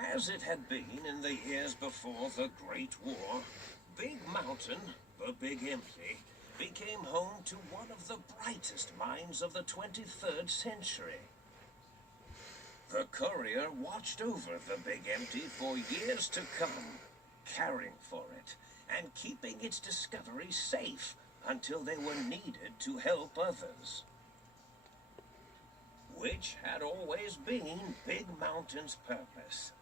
As it had been in the years before the Great War, Big Mountain, the Big Empty, became home to one of the brightest minds of the 23rd century. The courier watched over the Big Empty for years to come, caring for it and keeping its discoveries safe until they were needed to help others. Which had always been Big Mountain's purpose.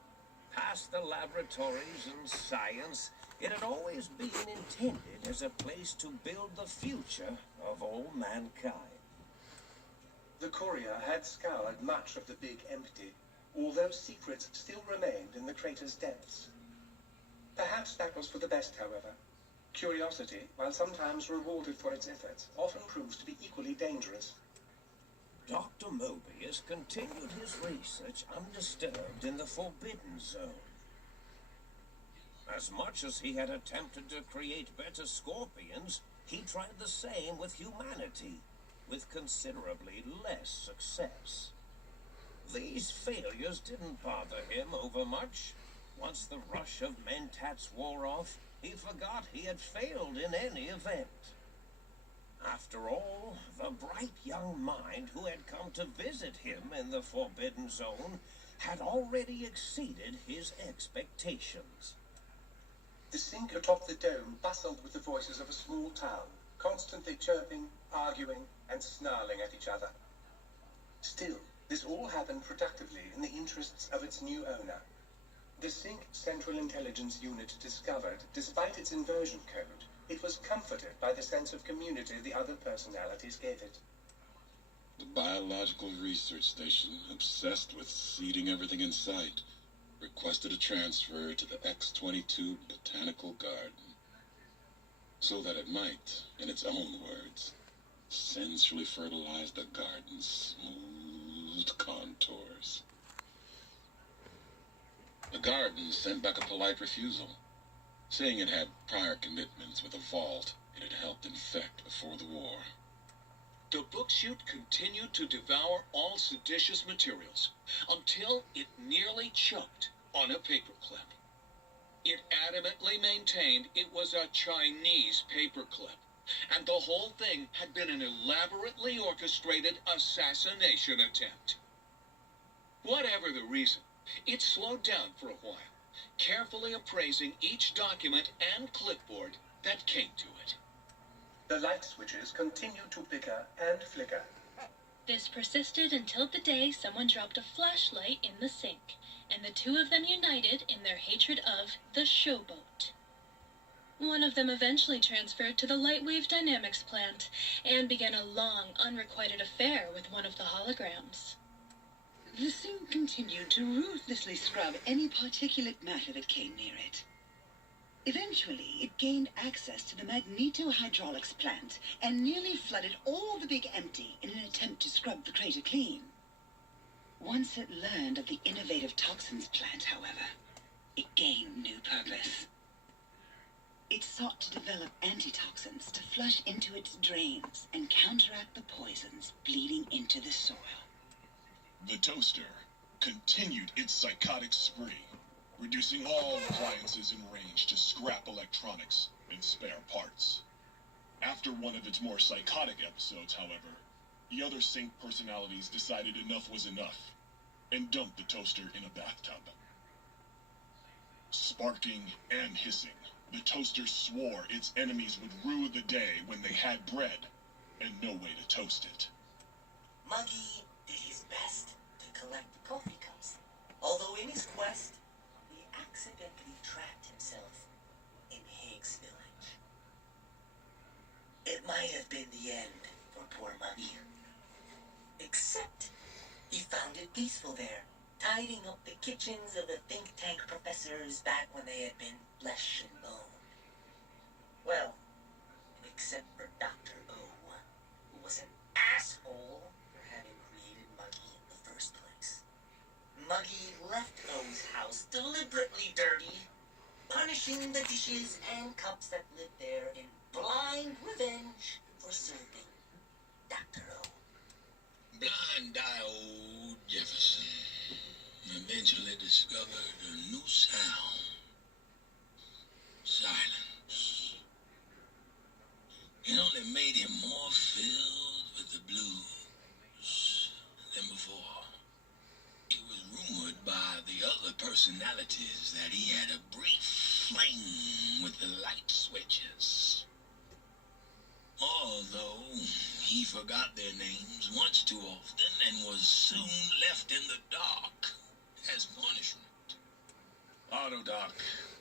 Past the laboratories and science, it had always been intended as a place to build the future of all mankind. The courier had scoured much of the Big Empty, although secrets still remained in the crater's depths. Perhaps that was for the best, however. Curiosity, while sometimes rewarded for its efforts, often proves to be equally dangerous. Dr. Mobius continued his research undisturbed in the Forbidden Zone. As much as he had attempted to create better scorpions, he tried the same with humanity, with considerably less success. These failures didn't bother him overmuch. Once the rush of mentats wore off, he forgot he had failed in any event. After all, the bright young mind who had come to visit him in the Forbidden Zone had already exceeded his expectations. The sink atop the dome bustled with the voices of a small town, constantly chirping, arguing, and snarling at each other. Still, this all happened productively in the interests of its new owner. The Sync Central Intelligence Unit discovered, despite its inversion code, it was comforted by the sense of community the other personalities gave it. The Biological Research Station, obsessed with seeding everything in sight, requested a transfer to the X-22 Botanical Garden, so that it might, in its own words, sensually fertilize the garden's smooth contours. The garden sent back a polite refusal, saying it had prior commitments with a vault it had helped infect before the war. The bookchute continued to devour all seditious materials until it nearly choked on a paperclip. It adamantly maintained it was a Chinese paperclip, and the whole thing had been an elaborately orchestrated assassination attempt. Whatever the reason, it slowed down for a while, carefully appraising each document and clipboard that came to it. The light switches continued to bicker and flicker. This persisted until the day someone dropped a flashlight in the sink, and the two of them united in their hatred of the showboat. One of them eventually transferred to the Lightwave Dynamics plant and began a long, unrequited affair with one of the holograms. The sink continued to ruthlessly scrub any particulate matter that came near it. Eventually, it gained access to the Magneto-Hydraulics plant and nearly flooded all the Big Empty in an attempt to scrub the crater clean. Once it learned of the innovative toxins plant, however, it gained new purpose. It sought to develop antitoxins to flush into its drains and counteract the poisons bleeding into the soil. The toaster continued its psychotic spree, reducing all appliances in range to scrap electronics and spare parts. After one of its more psychotic episodes, however, the other Sync personalities decided enough was enough and dumped the toaster in a bathtub. Sparking and hissing, the toaster swore its enemies would rue the day when they had bread and no way to toast it. Muggy did his best to collect coffee cups, although in his quest, he accidentally trapped himself in Higgs Village. It might have been the end for poor Muggy. Except, he found it peaceful there, tidying up the kitchens of the think tank professors back when they had been flesh and bone. Well, except for Dr. O, who was an asshole for having created Muggy in the first place. Muggy left O's house deliberately dirty, punishing the dishes and cups that lived there in blind revenge for serving Dr. O. Blind-eye old Jefferson. And eventually discovered a new sound. Silence. It only made him more filled with the blues than before. It was rumored by the other personalities that he had a brief fling with the light switches. Although he forgot their names once too often and was soon left in the dark as punishment. Autodoc,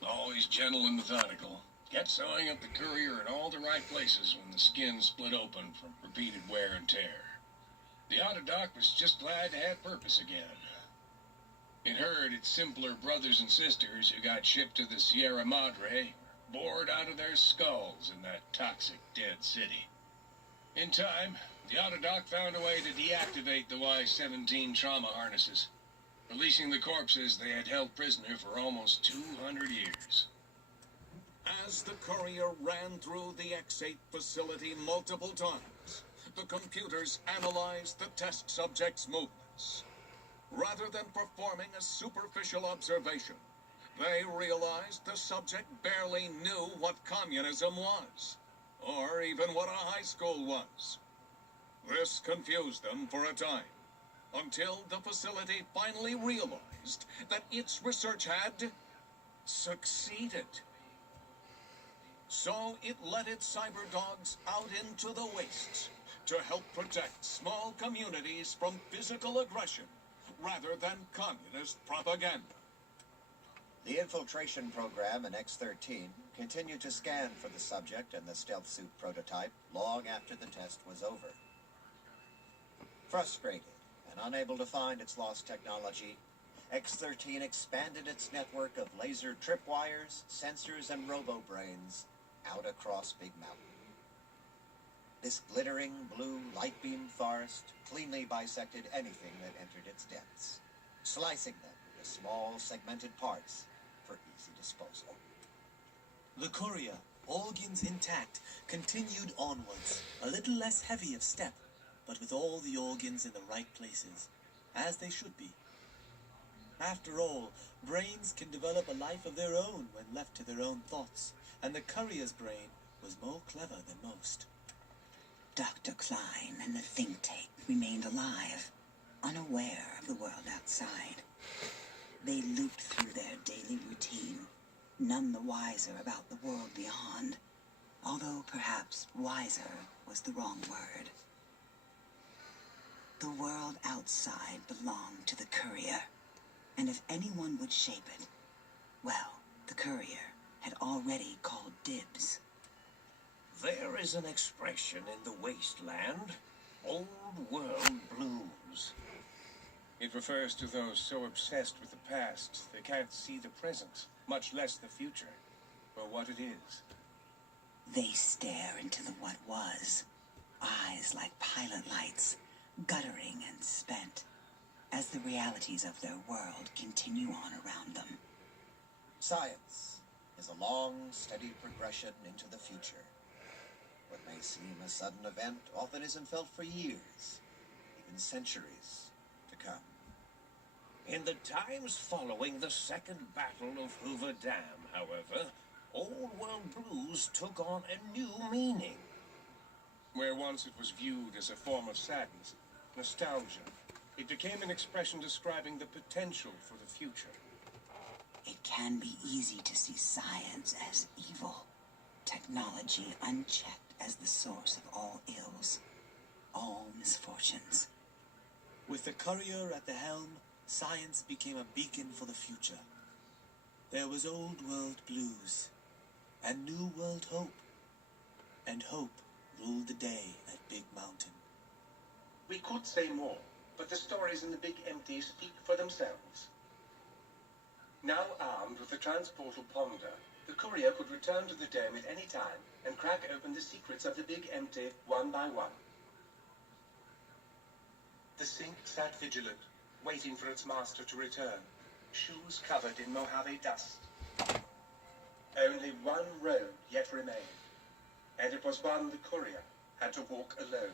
always gentle and methodical, kept sewing up the courier in all the right places when the skin split open from repeated wear and tear. The Autodoc was just glad to have purpose again. It heard its simpler brothers and sisters who got shipped to the Sierra Madre bored out of their skulls in that toxic dead city. In time, the Autodoc found a way to deactivate the Y-17 trauma harnesses, releasing the corpses they had held prisoner for almost 200 years. As the courier ran through the X-8 facility multiple times, the computers analyzed the test subject's movements. Rather than performing a superficial observation, they realized the subject barely knew what communism was, or even what a high school was. This confused them for a time, until the facility finally realized that its research had succeeded. So it let its cyber dogs out into the wastes to help protect small communities from physical aggression rather than communist propaganda. The infiltration program in X-13 continued to scan for the subject and the stealth suit prototype long after the test was over. Frustrated and unable to find its lost technology, X-13 expanded its network of laser tripwires, sensors, and robo-brains out across Big Mountain. This glittering blue light beam forest cleanly bisected anything that entered its depths, slicing them into small segmented parts for easy disposal. The courier, organs intact, continued onwards, a little less heavy of step, but with all the organs in the right places, as they should be. After all, brains can develop a life of their own when left to their own thoughts, and the courier's brain was more clever than most. Dr. Klein and the think tank remained alive, unaware of the world outside. They looped through their daily routine, none the wiser about the world beyond, although perhaps wiser was the wrong word. The world outside belonged to the courier, and if anyone would shape it, well, the courier had already called dibs. There is an expression in the wasteland, old world blues. It refers to those so obsessed with the past they can't see the present, much less the future, for what it is. They stare into the what was, eyes like pilot lights, guttering and spent, as the realities of their world continue on around them. Science is a long, steady progression into the future. What may seem a sudden event often isn't felt for years, even centuries to come. In the times following the Second Battle of Hoover Dam, however, old world blues took on a new meaning. Where once it was viewed as a form of sadness, nostalgia, it became an expression describing the potential for the future. It can be easy to see science as evil, technology unchecked as the source of all ills, all misfortunes. With the courier at the helm, science became a beacon for the future. There was old world blues, and new world hope, and hope ruled the day at Big Mountain. We could say more, but the stories in the Big Empty speak for themselves. Now armed with the transportal Ponder, the courier could return to the dome at any time and crack open the secrets of the Big Empty one by one. The Sync sat vigilant, waiting for its master to return, shoes covered in Mojave dust. Only one road yet remained, and it was one the courier had to walk alone.